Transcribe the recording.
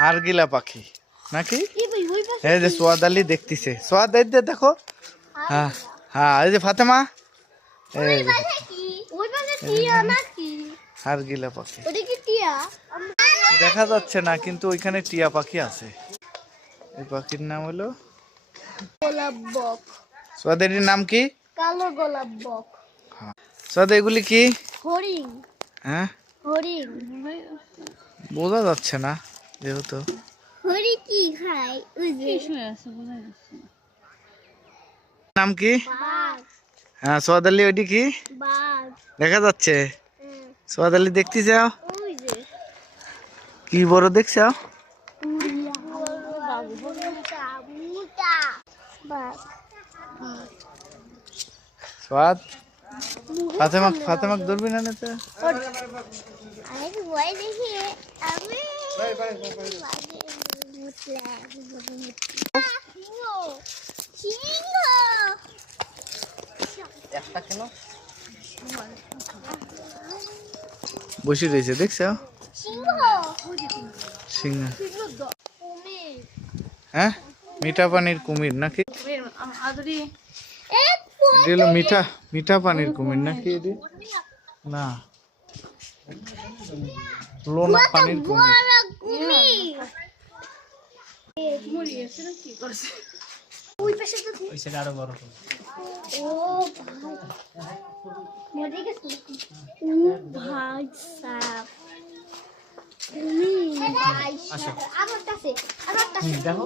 হারগিলা পাখি নাকি? এই যে সোয়াদ আলী দেখতেছে, সোয়াদ এই যে দেখো। হ্যাঁ হ্যাঁ, এই যে ফাতেমা, এই হারগিলা পাখি দেখা যাচ্ছে না, কিন্তু ওইখানে টিয়া পাখি আছে। এই পাখির নাম হলো গোলাপ বক। সোয়াদের নাম কি? কালো গোলাপ বক। সোয়াদ এগুলি কি? হরিণ। হ্যাঁ, হরিণ। বোঝা যাচ্ছে না যেহেতু। হরিণ কি খায়? নাম কি? বাঘ। হ্যাঁ সোয়াদ আলী, ওইটি কি বাঘ। দেখা যাচ্ছে? সোয়াদ আলী দেখতে যাও, ওই যে কি বড় দেখছো? সোয়াদ ফাতেমা, ফাতেমা ধরবি না নিতে? বসে রয়েছে দেখছো? সিংহ। হ্যাঁ, মিঠা পানির কুমির নাকি? এটি হলো মিঠা মিঠা পানির কুমির নাকি? এটি না, লোনা পানির কুমির। আরো বড় দেখো।